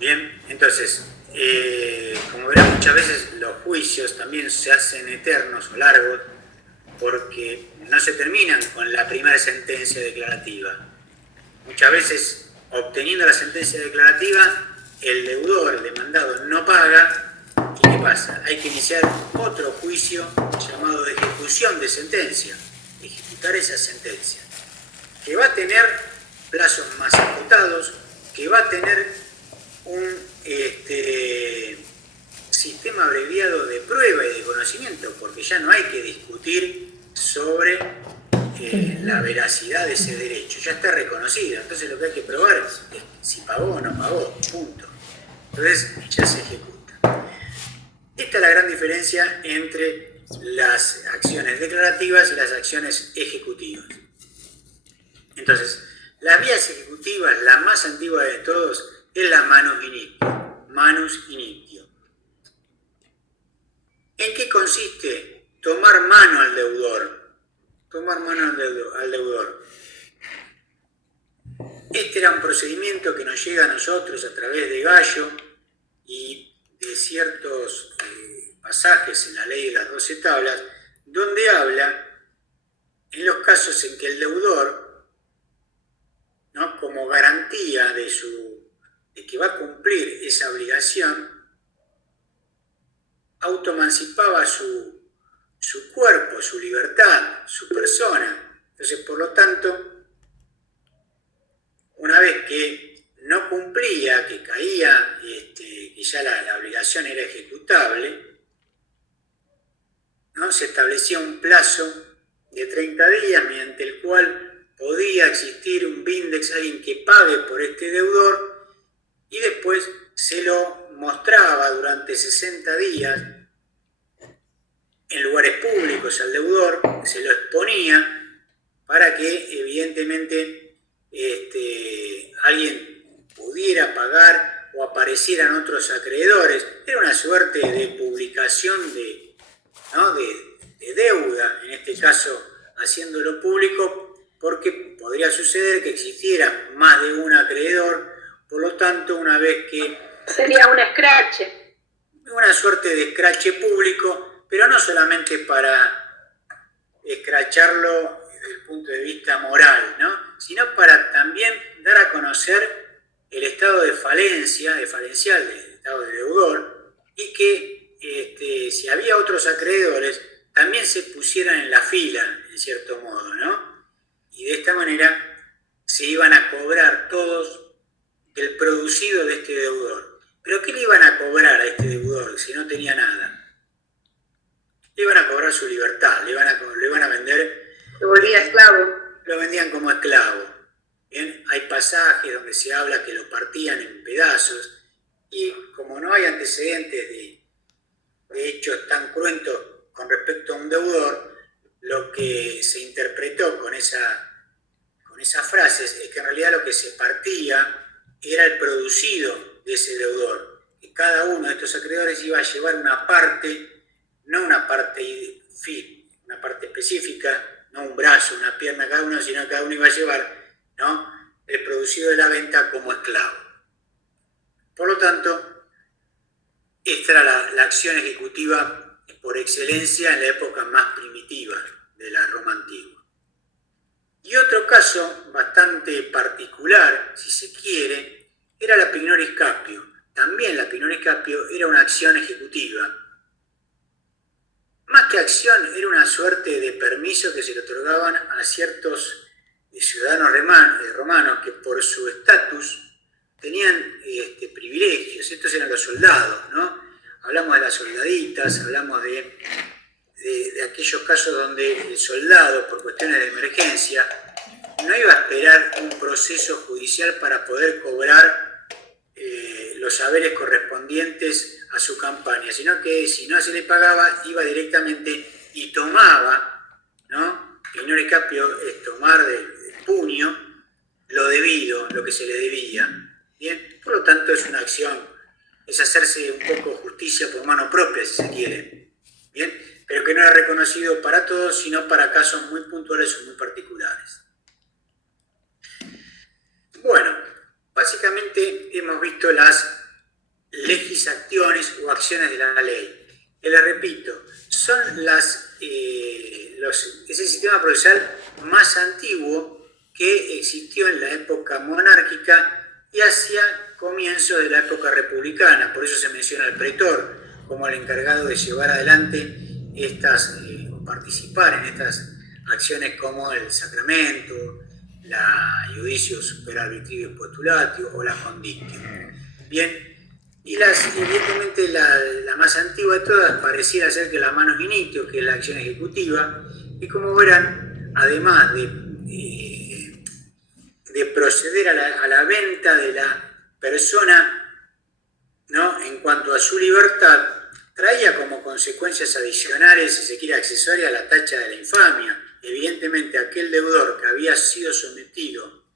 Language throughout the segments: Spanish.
Bien, entonces, como verán, muchas veces los juicios también se hacen eternos o largos porque no se terminan con la primera sentencia declarativa. Muchas veces, obteniendo la sentencia declarativa, el deudor, el demandado, no paga. ¿Y qué pasa? Hay que iniciar otro juicio llamado de ejecución de sentencia, ejecutar esa sentencia, que va a tener plazos más acotados, que va a tener un sistema abreviado de prueba y de conocimiento, porque ya no hay que discutir sobre la veracidad de ese derecho, ya está reconocido. Entonces lo que hay que probar es si pagó o no pagó, punto. Entonces ya se ejecuta. Esta es la gran diferencia entre las acciones declarativas y las acciones ejecutivas. Entonces, las vías ejecutivas, la más antigua de todos, es la manus initio. Manus initio. ¿En qué consiste tomar mano al deudor? Tomar mano al deudor. Este era un procedimiento que nos llega a nosotros a través de Gallo y de ciertos pasajes en la ley de las 12 tablas, donde habla en los casos en que el deudor, ¿no?, como garantía de que va a cumplir esa obligación, autoemancipaba su cuerpo, su libertad, su persona. Entonces, por lo tanto, una vez que no cumplía, que caía, que ya la obligación era ejecutable, ¿no?, se establecía un plazo de 30 días mediante el cual podía existir un vindex, alguien que pague por este deudor, y después se lo mostraba durante 60 días en lugares públicos al deudor, se lo exponía para que evidentemente alguien pudiera pagar o aparecieran otros acreedores. Era una suerte de publicación de deuda, en este caso haciéndolo público, porque podría suceder que existiera más de un acreedor. Por lo tanto, una vez que... Sería un escrache. Una suerte de escrache público, pero no solamente para escracharlo desde el punto de vista moral, ¿no?, sino para también dar a conocer el estado de falencia, del estado de deudor, y que si había otros acreedores, también se pusieran en la fila, en cierto modo, ¿no? Y de esta manera se iban a cobrar todos del producido de este deudor. ¿Pero qué le iban a cobrar a este deudor si no tenía nada? Le iban a cobrar su libertad, le iban a vender... Se volvía esclavo. Lo vendían como esclavo. Bien, hay pasajes donde se habla que lo partían en pedazos, y como no hay antecedentes de hechos tan cruentos con respecto a un deudor, lo que se interpretó con esas frases es que en realidad lo que se partía era el producido de ese deudor, que cada uno de estos acreedores iba a llevar una parte, no una parte específica, no un brazo, una pierna cada uno, sino cada uno iba a llevar, ¿no?, el producido de la venta como esclavo. Por lo tanto, esta era la acción ejecutiva por excelencia en la época más primitiva de la Roma antigua. Y otro caso bastante particular, si se quiere, era la pignoris capio. También la pignoris capio era una acción ejecutiva. Más que acción, era una suerte de permiso que se le otorgaban a ciertos ciudadanos romanos que por su estatus tenían privilegios. Estos eran los soldados, ¿no? Hablamos de las soldaditas, hablamos de aquellos casos donde el soldado, por cuestiones de emergencia, no iba a esperar un proceso judicial para poder cobrar los saberes correspondientes a su campaña, sino que si no se le pagaba, iba directamente y tomaba, ¿no? Pignoris capio es tomar del puño lo debido, lo que se le debía. Bien, por lo tanto es una acción, es hacerse un poco justicia por mano propia, si se quiere. Bien, pero que no era reconocido para todos, sino para casos muy puntuales o muy particulares. Bueno, básicamente hemos visto las cuestiones o acciones de la ley. Y le repito, son es el sistema procesal más antiguo que existió en la época monárquica y hacia comienzos de la época republicana. Por eso se menciona al pretor como el encargado de llevar adelante o participar en estas acciones como el sacramento, la iudicio super arbitrio postulatio o la conditio. Bien, y evidentemente la más antigua de todas pareciera ser que la manus initio, que es la acción ejecutiva, y como verán, además de proceder a la venta de la persona, ¿no?, en cuanto a su libertad, traía como consecuencias adicionales, si se quiere, accesorias, la tacha de la infamia. Evidentemente, aquel deudor que había sido sometido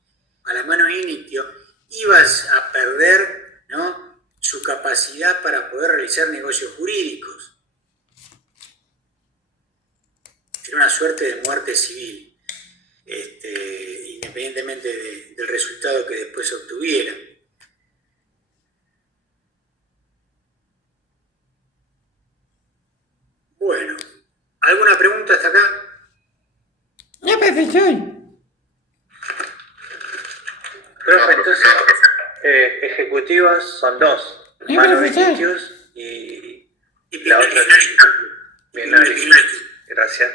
a la manus initio iba a perder, ¿no?, su capacidad para poder realizar negocios jurídicos. Era una suerte de muerte civil, independientemente del resultado que después obtuviera. Bueno, ¿alguna pregunta hasta acá? No, profesor. Profe, entonces, ejecutivas son dos, Sí, Manus profesor. initius y Y la otra. Bien, gracias.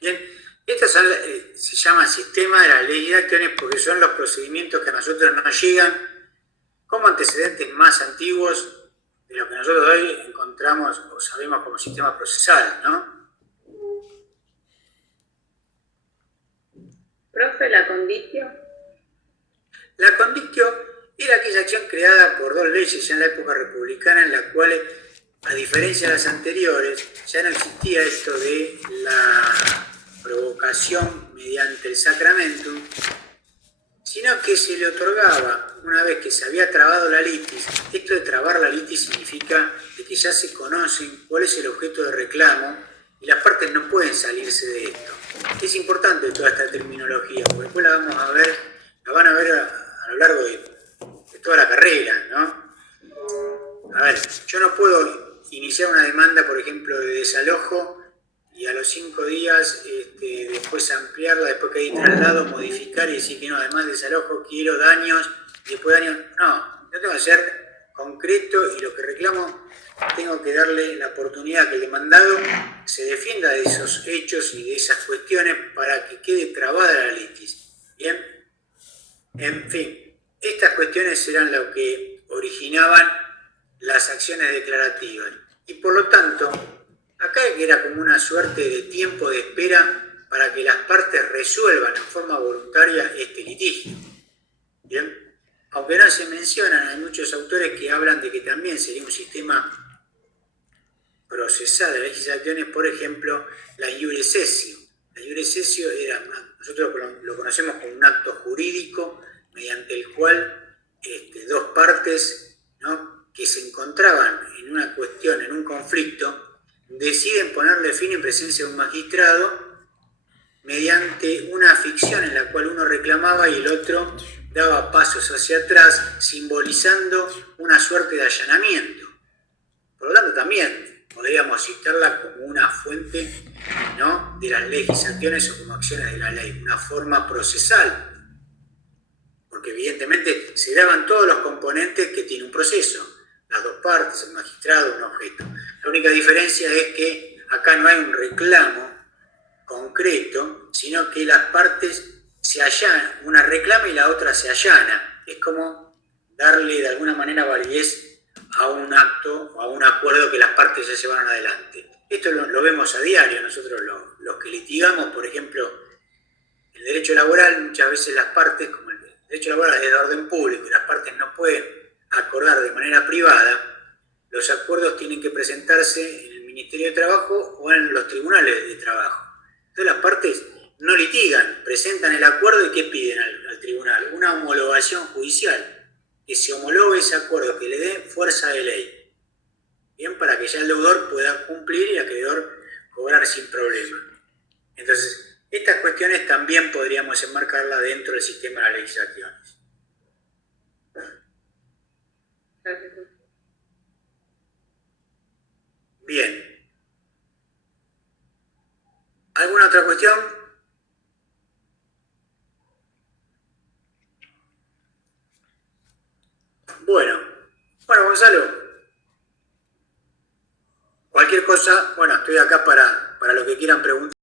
Bien, estas son, se llama sistema de la ley de acciones porque son los procedimientos que a nosotros nos llegan como antecedentes más antiguos de lo que nosotros hoy encontramos o sabemos como sistema procesal, ¿no? Profe, la conditio. La conditio era aquella acción creada por dos leyes en la época republicana en la cual, a diferencia de las anteriores, ya no existía esto de la provocación mediante el sacramento, sino que se le otorgaba, una vez que se había trabado la litis. Esto de trabar la litis significa de que ya se conocen cuál es el objeto de reclamo y las partes no pueden salirse de esto. Es importante toda esta terminología, porque después la van a ver a lo largo de toda la carrera, ¿no? A ver, yo no puedo iniciar una demanda, por ejemplo, de desalojo y a los 5 días después ampliarla, después que hay traslado, modificar y decir que no, además de desalojo quiero daños y después daños. No, yo tengo que ser concreto y lo que reclamo tengo que darle la oportunidad que el demandado se defienda de esos hechos y de esas cuestiones para que quede trabada la litis. Bien, en fin, estas cuestiones eran lo que originaban las acciones declarativas y por lo tanto acá era como una suerte de tiempo de espera para que las partes resuelvan en forma voluntaria este litigio. Bien, aunque no se mencionan, hay muchos autores que hablan de que también sería un sistema procesal de legislaciones, por ejemplo, la iure cessio. La iure cessio nosotros lo conocemos como un acto jurídico mediante el cual dos partes, ¿no?, que se encontraban en una cuestión, en un conflicto, deciden ponerle fin en presencia de un magistrado mediante una ficción en la cual uno reclamaba y el otro daba pasos hacia atrás, simbolizando una suerte de allanamiento. Por lo tanto, también podríamos citarla como una fuente, ¿no?, de las legislaciones o como acciones de la ley, una forma procesal, porque evidentemente se daban todos los componentes que tiene un proceso, las dos partes, el magistrado, un objeto. La única diferencia es que acá no hay un reclamo concreto, sino que las partes se allanan, una reclama y la otra se allana. Es como darle de alguna manera validez a un acto o a un acuerdo que las partes ya llevaron adelante. Esto lo vemos a diario, nosotros los que litigamos, por ejemplo, el derecho laboral, muchas veces las partes, como el derecho laboral es de orden público y las partes no pueden acordar de manera privada, los acuerdos tienen que presentarse en el Ministerio de Trabajo o en los tribunales de trabajo. Entonces las partes no litigan, presentan el acuerdo y ¿qué piden al tribunal? Una homologación judicial, que se homologue ese acuerdo, que le dé fuerza de ley. Bien, para que ya el deudor pueda cumplir y el acreedor cobrar sin problema. Entonces, estas cuestiones también podríamos enmarcarlas dentro del sistema de las legislaciones. Gracias. Bien. ¿Alguna otra cuestión? Bueno, Gonzalo, cualquier cosa, bueno, estoy acá para lo que quieran preguntar.